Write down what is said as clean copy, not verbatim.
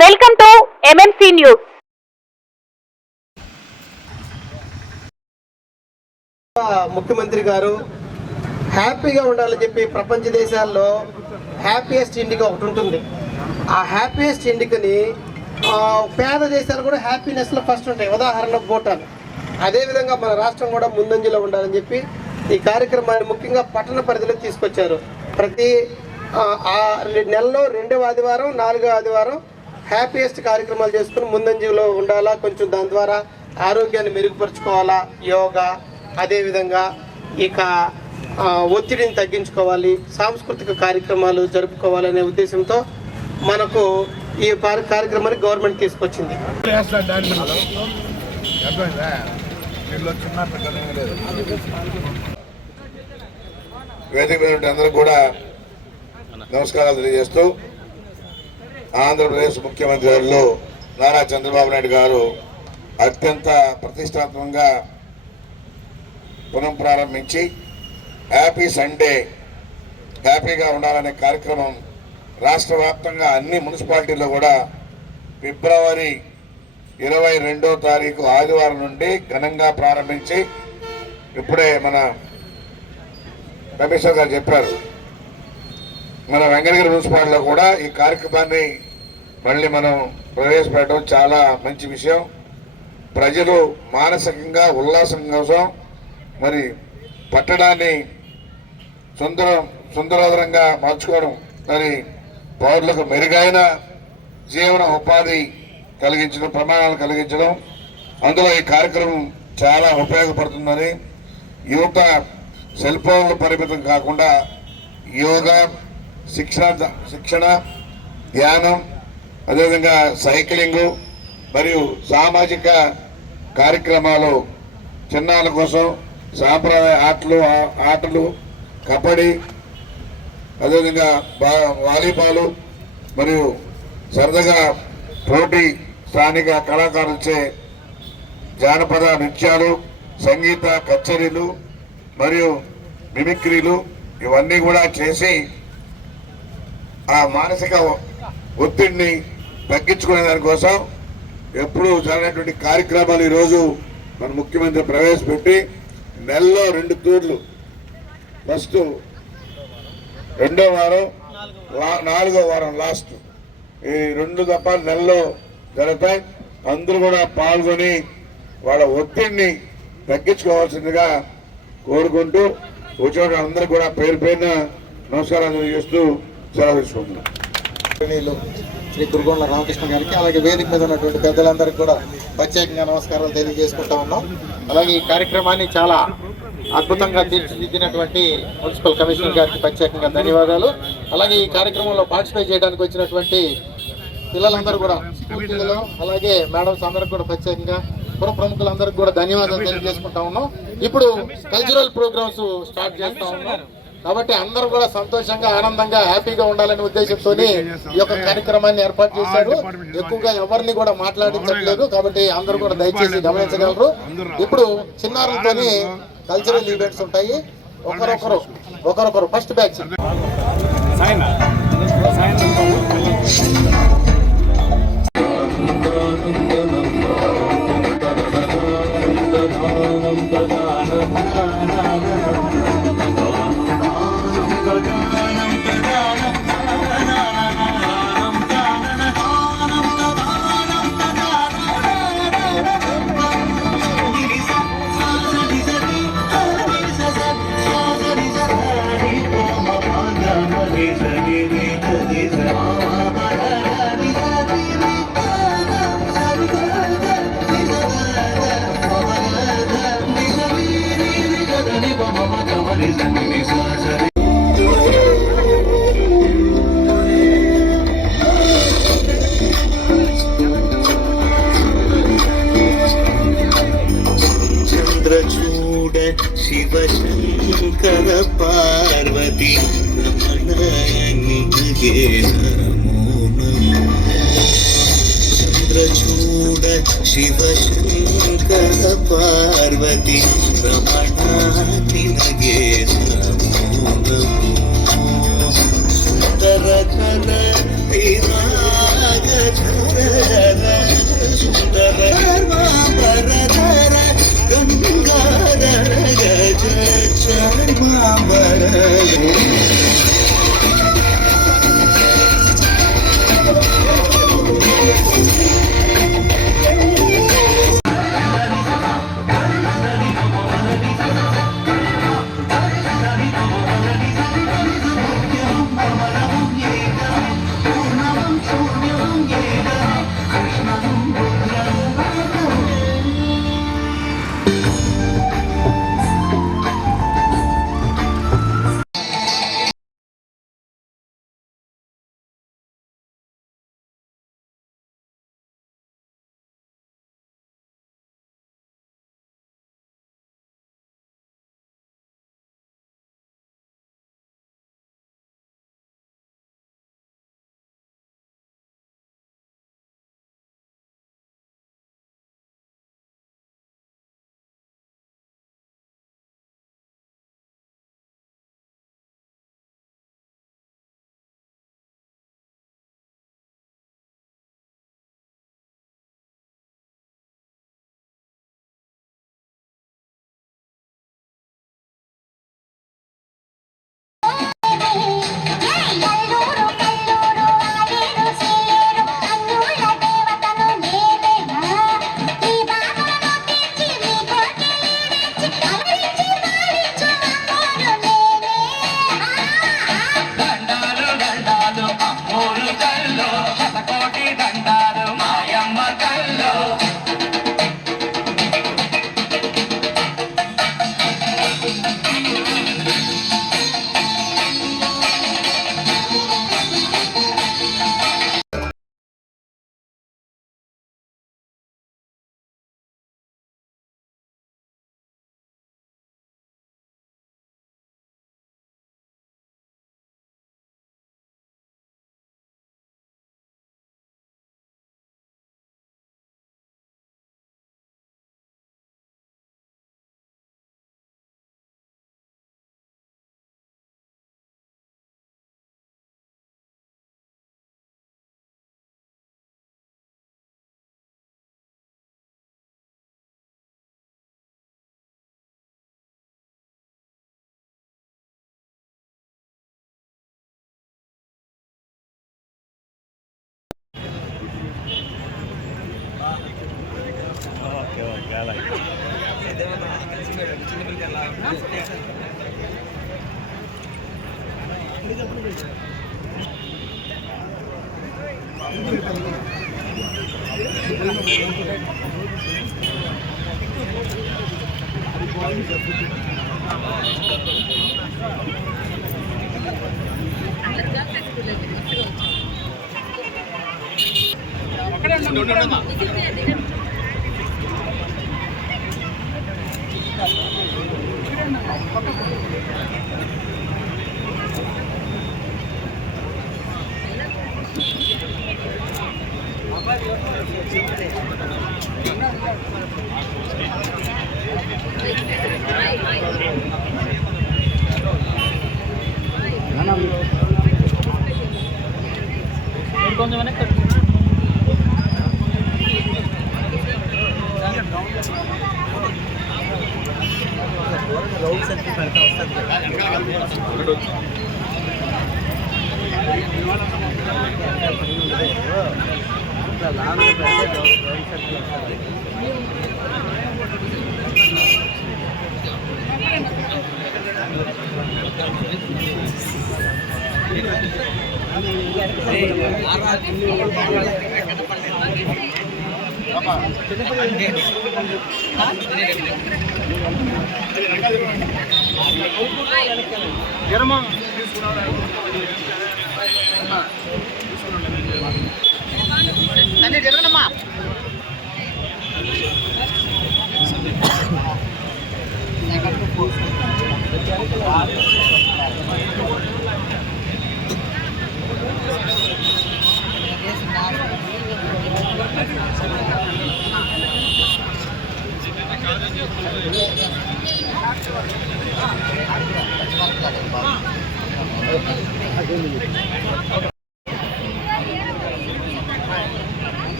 Welcome to MMC news. ముఖ్యమంత్రి గారు హ్యాపీగా ఉండాలని చెప్పి ప్రపంచ దేశాల్లో హ్యాపీయెస్ట్ ఇండికా ఒకటి ఉంటుంది. ఆ హ్యాపీయెస్ట్ ఇండికాని పేద దేశాలు కూడా హ్యాపీనెస్లో ఫస్ట్ ఉంటాయి. ఉదాహరణ భూటాన్. అదేవిధంగా మన రాష్ట్రం కూడా ముందంజలో ఉండాలని చెప్పి ఈ కార్యక్రమాన్ని ముఖ్యంగా పట్టణ పరిధిలో తీసుకొచ్చారు. ప్రతి నెలలో 2వ ఆదివారం 4వ ఆదివారం హ్యాపీయెస్ట్ కార్యక్రమాలు చేసుకుని ముందంజలో ఉండాలా, కొంచెం దాని ద్వారా ఆరోగ్యాన్ని మెరుగుపరుచుకోవాలా, యోగా, అదేవిధంగా ఇక ఒత్తిడిని తగ్గించుకోవాలి, సాంస్కృతిక కార్యక్రమాలు జరుపుకోవాలనే ఉద్దేశంతో మనకు ఈ కార్యక్రమాన్ని గవర్నమెంట్ తీసుకొచ్చింది. వేదిక మీద అందరూ కూడా నమస్కారాలు తెలియజేస్తూ, ఆంధ్రప్రదేశ్ ముఖ్యమంత్రి గారు నారా చంద్రబాబు నాయుడు గారు అత్యంత ప్రతిష్టాత్మకంగా పునఃప్రారంభించి హ్యాపీ సండే, హ్యాపీగా ఉండాలనే కార్యక్రమం రాష్ట్ర వ్యాప్తంగా అన్ని మున్సిపాలిటీల్లో కూడా ఫిబ్రవరి 22వ తారీఖు ఆదివారం నుండి ఘనంగా ప్రారంభించి, ఇప్పుడే మన కమిషనర్ గారు చెప్పారు, మన వెంకటగిరి మున్సిపాలిటీలో కూడా ఈ కార్యక్రమాన్ని మళ్ళీ మనం ప్రవేశపెట్టడం చాలా మంచి విషయం. ప్రజలు మానసికంగా ఉల్లాసం కోసం మరి పట్టణాన్ని సుందరవంతంగా మార్చుకోవడం, మరి పౌరులకు మెరుగైన జీవన ఉపాధి కలిగించడం, ప్రమాణాలు కలిగించడం, అందులో ఈ కార్యక్రమం చాలా ఉపయోగపడుతుందని, యువత సెల్ ఫోన్లు పరిమితం కాకుండా యోగా, శిక్షణ, ధ్యానం, అదేవిధంగా సైక్లింగు మరియు సామాజిక కార్యక్రమాలు, చిన్నాల కోసం సాంప్రదాయ ఆటలు, కబడ్డీ, అదేవిధంగా వాలీబాలు మరియు సరదాగా పోటీ స్థానిక కళాకారులచే జానపద నృత్యాలు, సంగీత కచేరీలు మరియు మిమిక్రీలు ఇవన్నీ కూడా చేసి ఆ మానసిక ఒత్తిడిని తగ్గించుకునే దానికోసం ఎప్పుడు జరిగినటువంటి కార్యక్రమాలు ఈరోజు మన ముఖ్యమంత్రి ప్రవేశపెట్టి నెలలో 2 టూర్లు, ఫస్ట్ 2వ వారం 4వ వారం లాస్ట్, ఈ 2 దఫాలు నెలలో జరుగుతాయి. అందరూ కూడా పాల్గొని వాళ్ళ ఒత్తిడిని తగ్గించుకోవాల్సిందిగా కోరుకుంటూ వచ్చిన అందరూ కూడా పేరు పేరున నమస్కారాలు తెలియజేస్తూ సెలవు తీసుకుంటున్నాం. శ్రీ గురుగొండ్ల రామకృష్ణ గారికి, అలాగే వేదిక మీద ఉన్నటువంటి పెద్దలందరికీ కూడా ప్రత్యేకంగా నమస్కారాలు తెలియజేసుకుంటా ఉన్నాం. అలాగే ఈ కార్యక్రమాన్ని చాలా అద్భుతంగా తీర్చిదిద్దినటువంటి మున్సిపల్ కమిషనర్ గారికి ప్రత్యేకంగా ధన్యవాదాలు. అలాగే ఈ కార్యక్రమంలో పార్టిసిపేట్ చేయడానికి వచ్చినటువంటి పిల్లలందరూ కూడా, స్కూల్ పిల్లలు, అలాగే మేడమ్స్ అందరికి కూడా ప్రత్యేకంగా ప్రముఖులందరికీ కూడా ధన్యవాదాలు తెలియజేసుకుంటా ఉన్నాం. ఇప్పుడు కల్చరల్ ప్రోగ్రామ్స్ స్టార్ట్ చేస్తా ఉన్నాం కాబట్టి అందరూ కూడా సంతోషంగా, ఆనందంగా, హ్యాపీగా ఉండాలనే ఉద్దేశంతో ఈ యొక్క కార్యక్రమాన్ని ఏర్పాటు చేశారు. ఎక్కువగా ఎవరిని కూడా మాట్లాడించట్లేదు కాబట్టి అందరూ కూడా దయచేసి గమనించగలరు. ఇప్పుడు చిన్నారులతో కల్చరల్ ఈవెంట్స్ ఉంటాయి. ఒకరొకరు ఫస్ట్ బ్యాచ్ చంద్రచూడ శివ శంకర పార్వతి రమణానికి నమో నమో. చంద్రచూడ శివ శంకర పార్వతి రమణానికి నమో నమో. సుందర కల విరాగ